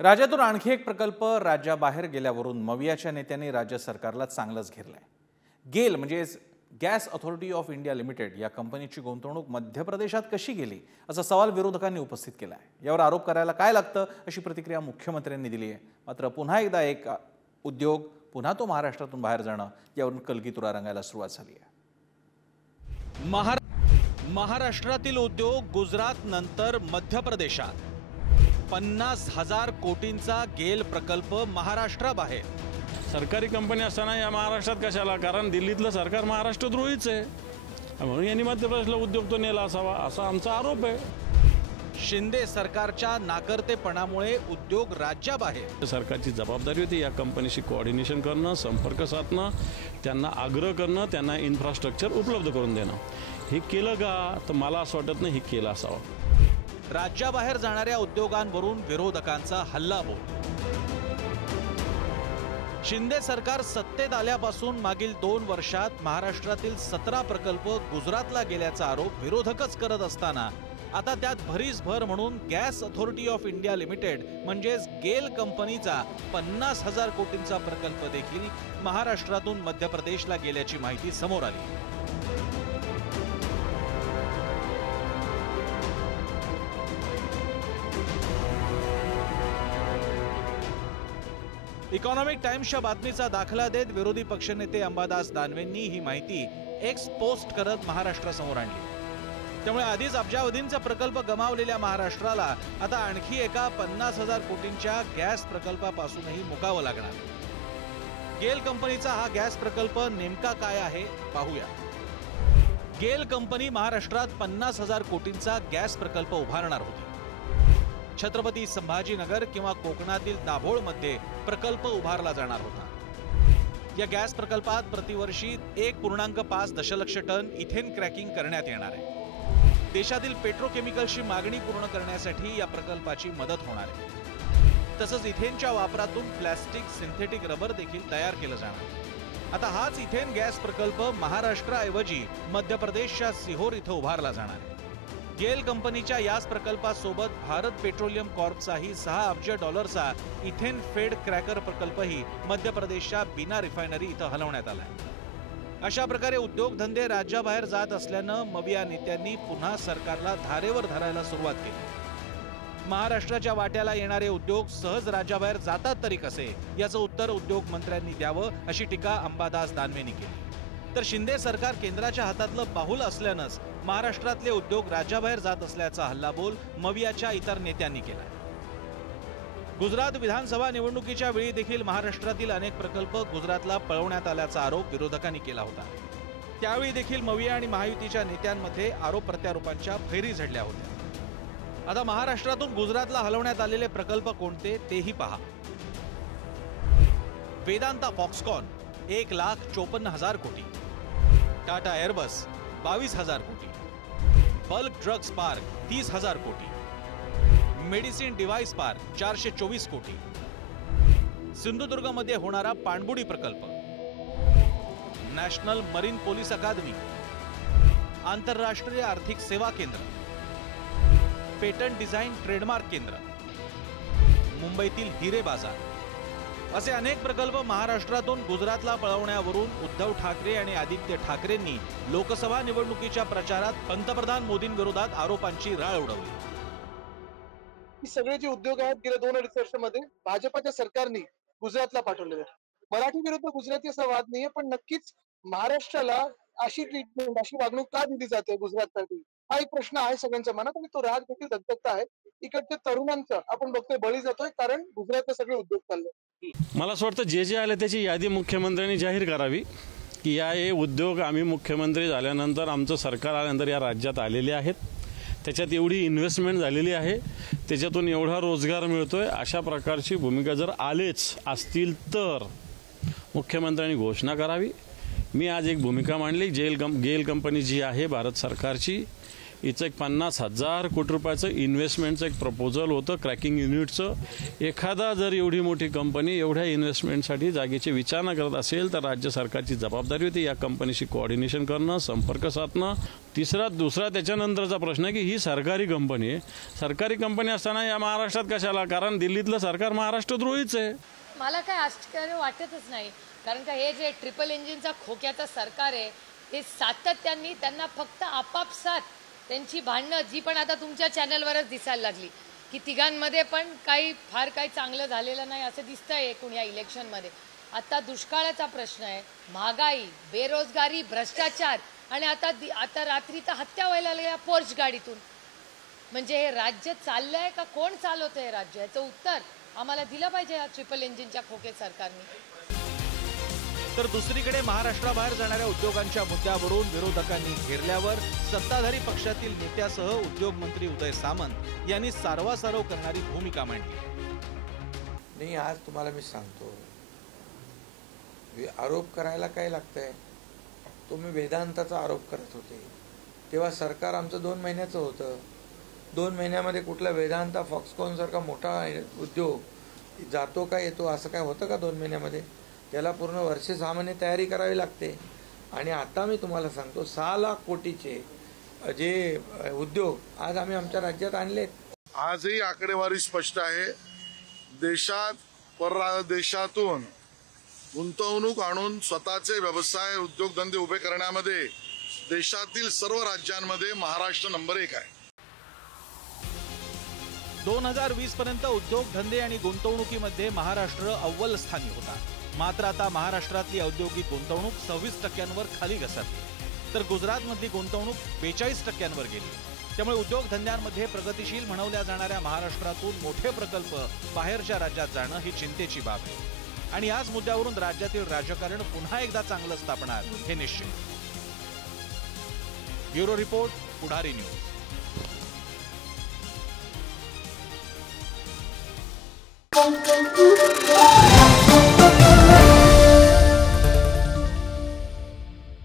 राज्यातून आणखी एक प्रकल्प राज्याबाहेर गेल्यावरून मवियाच्या नेत्यांनी राज्य सरकारला चांगलंच घेरलंय। गेल म्हणजे gas authority of India limited या कंपनीची गुंतवणूक मध्य प्रदेशात कशी गेली असा सवाल विरोधकांनी उपस्थित केला आहे। यावर आरोप करायला काय लागतं अशी प्रतिक्रिया मुख्यमंत्र्यांनी दिली आहे। मात्र पुन्हा एकदा एक उद्योग पुन्हा तो महाराष्ट्रातून बाहेर जाणं यावरून कलगीतुरा रंगायला सुरुवात झाली आहे। महाराष्ट्रातील उद्योग गुजरात नंतर मध्य प्रदेशात 50,000 कोटींचा गेल प्रकल्प महाराष्ट्राबाहेर। सरकारी कंपनी असताना या महाराष्ट्रात कशाला, कारण दिल्लीतलं सरकार महाराष्ट्रद्रोहीच आहे, म्हणून यांनी मध्य प्रदेशला उद्योग तो नेला असावा असा आमचा आरोप आहे। शिंदे सरकारच्या नाकर्तेपणामुळे उद्योग राज्याबाहेर। सरकारची जबाबदारी होती या कंपनीशी कोऑर्डिनेशन करणं, संपर्क साधणं, त्यांना आग्रह करणं, त्यांना इन्फ्रास्ट्रक्चर उपलब्ध करून देणं। हे केलं का? तर मला असं वाटत नाही हे केलं असावं। राज्याबाहेर जाणाऱ्या उद्योगांवरून विरोधकांचा हल्लाबोल। शिंदे सरकार सत्तेत आल्यापासून मागील 2 वर्षात महाराष्ट्रातील 17 प्रकल्प गुजरातला गेल्याचा आरोप विरोधकच करत असताना आता त्यात भरीसभर म्हणून gas authority of India limited म्हणजेच गेल कंपनीचा 50,000 कोटींचा प्रकल्प देखील महाराष्ट्रातून मध्य प्रदेशला गेल्याची माहिती समोर आली। इकॉनॉमिक टाइम्सच्या बातमीचा दाखला देत विरोधी पक्षनेते अंबादास दानवेंनी ही माहिती एक्स पोस्ट करत महाराष्ट्रासमोर आणली। त्यामुळे आधीच अब्जावधींचा प्रकल्प गमावलेल्या महाराष्ट्राला आता आणखी एका 50,000 कोटींच्या गॅस प्रकल्पापासूनही मुकावं लागणार। गेल कंपनीचा हा गॅस प्रकल्प नेमका काय आहे पाहूया। गेल कंपनी महाराष्ट्रात 50,000 कोटींचा गॅस प्रकल्प उभारणार होती। छत्रपती संभाजीनगर किंवा कोकणातील दाभोळमध्ये प्रकल्प उभारला जाणार होता। या गॅस प्रकल्पात प्रतिवर्षी 1.5 दशलक्ष टन इथेन क्रॅकिंग करण्यात येणार आहे। देशातील पेट्रोकेमिकल्सची मागणी पूर्ण करण्यासाठी या प्रकल्पाची मदत होणार आहे। तसंच इथेनच्या वापरातून प्लास्टिक, सिंथेटिक रबर देखील तयार केलं जाणार। आता हाच इथेन गॅस प्रकल्प महाराष्ट्राऐवजी मध्य प्रदेशच्या सिहोर इथं उभारला जाणार आहे। गेल कंपनीच्या याच प्रकल्पासोबत भारत पेट्रोलियम कॉर्पचाही 6 अब्ज डॉलरचा इथेन फेड क्रॅकर प्रकल्पही मध्य प्रदेशच्या बिना रिफायनरी इथं हलवण्यात आलाय। अशा प्रकारे उद्योगधंदे राज्याबाहेर जात असल्यानं मविया नेत्यांनी पुन्हा सरकारला धारेवर धरायला सुरुवात केली। महाराष्ट्राच्या वाट्याला येणारे उद्योग सहज राज्याबाहेर जातात तरी कसे याचं उत्तर उद्योग मंत्र्यांनी द्यावं अशी टीका अंबादास दानवेंनी केली। तर शिंदे सरकार केंद्राच्या हातातलं पाऊल असल्यानंच महाराष्ट्रातले उद्योग राज्याबाहेर जात असल्याचा हल्लाबोल मवियाच्या इतर नेत्यांनी केला। गुजरात विधानसभा निवडणुकीच्या वेळी देखील महाराष्ट्रातील अनेक प्रकल्प गुजरातला पळवण्यात आल्याचा आरोप विरोधकांनी केला होता। त्यावेळी देखील मविया आणि महायुतीच्या नेत्यांमध्ये आरोप प्रत्यारोपांच्या फैरी झडल्या होत्या। आता महाराष्ट्रातून गुजरातला हलवण्यात आलेले प्रकल्प कोणते तेही पहा। वेदांता फॉक्सकॉन 1,54,000 कोटी, टाटा एअरबस 22,000 कोटी, बल्क ड्रग्स पार्क 30,000 कोटी, मेडिसिन डिव्हाइस पार्क 424 कोटी, सिंधुदुर्गमध्ये होणारा पाणबुडी प्रकल्प, नॅशनल मरीन पोलीस अकादमी, आंतरराष्ट्रीय आर्थिक सेवा केंद्र, पेटंट डिझाईन ट्रेडमार्क केंद्र, मुंबईतील हिरे बाजार असे अनेक प्रकल्प महाराष्ट्रातून गुजरातला पळवण्यावरून उद्धव ठाकरे आणि आदित्य ठाकरेंनी लोकसभा निवडणुकीच्या प्रचारात पंतप्रधान मोदींविरोधात आरोपांची राळ उडवली। सगळे जे उद्योग आहेत गेल्या 2-2.5 वर्षांमध्ये भाजपच्या सरकारने गुजरातला पाठवलेले। मराठी विरुद्ध गुजराती असा वाद नाहीये, पण नक्कीच महाराष्ट्राला अशी ट्रीटमेंट, अशी वागणूक का दिली जाते गुजरातसाठी हा एक प्रश्न आहे सगळ्यांच्या मनात आणि तो राग देखील दगदगता आहे। इकडच्या तरुणांचा आपण बघतोय बळी जातोय कारण गुजरातचे सगळे उद्योग चालले। मला असं वाटतं जे आले त्याची यादी मुख्यमंत्र्यांनी जाहीर करावी की या हे उद्योग आम्ही मुख्यमंत्री झाल्यानंतर, आमचं सरकार आल्यानंतर या राज्यात आलेले आहेत, त्याच्यात एवढी इन्व्हेस्टमेंट झालेली आहे, त्याच्यातून एवढा रोजगार मिळतोय, अशा प्रकारची भूमिका जर आलेच असतील तर मुख्यमंत्र्यांनी घोषणा करावी। मी आज एक भूमिका मांडली, गेल कंपनी जी आहे भारत सरकारची हिचं एक 50,000 कोटी रुपयाचं इन्व्हेस्टमेंटचं एक प्रपोजल होतं क्रॅकिंग युनिटचं. एखादा जर एवढी मोठी कंपनी एवढ्या इन्व्हेस्टमेंटसाठी जागेची विचारणा करत असेल तर राज्य सरकारची जबाबदारी होती या कंपनीशी कोऑर्डिनेशन करणं, संपर्क साधणं. दुसरा त्याच्यानंतरचा प्रश्न आहे की ही सरकारी कंपनी आहे. सरकारी कंपनी असताना या महाराष्ट्रात कशाला? कारण दिल्लीतलं सरकार महाराष्ट्रद्रोहीच आहे. मला काय आश्चर्य वाटतच नाही, कारण का हे जे ट्रिपल इंजिनचा खोक्याचं सरकार आहे ते सातत्याने त्यांना फक्त आपापसात त्यांची भांडणं, जी पण आता तुमच्या चॅनलवरच दिसायला लागली की तिघांमध्ये पण फार काही चांगलं झालेलं नाही असं दिसतंय एकूण या इलेक्शनमध्ये. आता दुष्काळाचा प्रश्न आहे, महागाई, बेरोजगारी, भ्रष्टाचार आणि आता रात्री तर हत्या व्हायला लागल्या पोर्च गाडीतून. म्हणजे हे राज्य चाललंय का कोण चालवतंय हे राज्य? याचं उत्तर आम्हाला दिलं पाहिजे या ट्रिपल इंजिनच्या खोके सरकारने. तर दुसरीकडे महाराष्ट्राबाहेर जाणाऱ्या उद्योगांच्या मुद्द्यावरून विरोधकांनी घेरल्यावर सत्ताधारी पक्षातील नेत्यासह उद्योग मंत्री उदय सामंत यांनी सारवासारव करणारी भूमिका मांडली. नाही, आज तुम्हाला मी सांगतो, आरोप करायला काय लागतंय? तुम्ही वेदांताचा आरोप करत होते तेव्हा सरकार आमचं 2 महिन्याचं होतं. 2 महिन्यामध्ये कुठला वेदांता, फॉक्सकॉन सारखा मोठा उद्योग जातो का येतो असं काय होतं का 2 महिन्यामध्ये? त्याला पूर्ण वर्ष 6 महिने तयारी करावी लागते. आणि आता मी तुम्हाला सांगतो 6 लाख कोटीचे जे उद्योग आज आम्ही आमच्या राज्यात आणलेत. आजही आकडेवारी स्पष्ट आहे. देशात परदेशातून गुंतवणूक आणून स्वतःचे व्यवसाय उद्योगधंदे उभे करण्यामध्ये देशातील सर्व राज्यांमध्ये महाराष्ट्र नंबर 1 आहे. 2020 पर्यंत उद्योगधंदे आणि गुंतवणुकीमध्ये महाराष्ट्र अव्वल स्थानी होता. मात्र आता महाराष्ट्रातली औद्योगिक गुंतवणूक 26% खाली घसरली, तर गुजरातमधली गुंतवणूक 42% गेली. त्यामुळे उद्योगधंद्यांमध्ये प्रगतिशील म्हणवल्या जाणाऱ्या महाराष्ट्रातून मोठे प्रकल्प बाहेरच्या राज्यात जाणं ही चिंतेची बाब आहे. आणि याच मुद्द्यावरून राज्यातील राजकारण पुन्हा एकदा चांगलं स्थापणार हे निश्चित. ब्युरो रिपोर्ट, पुढारी न्यूज.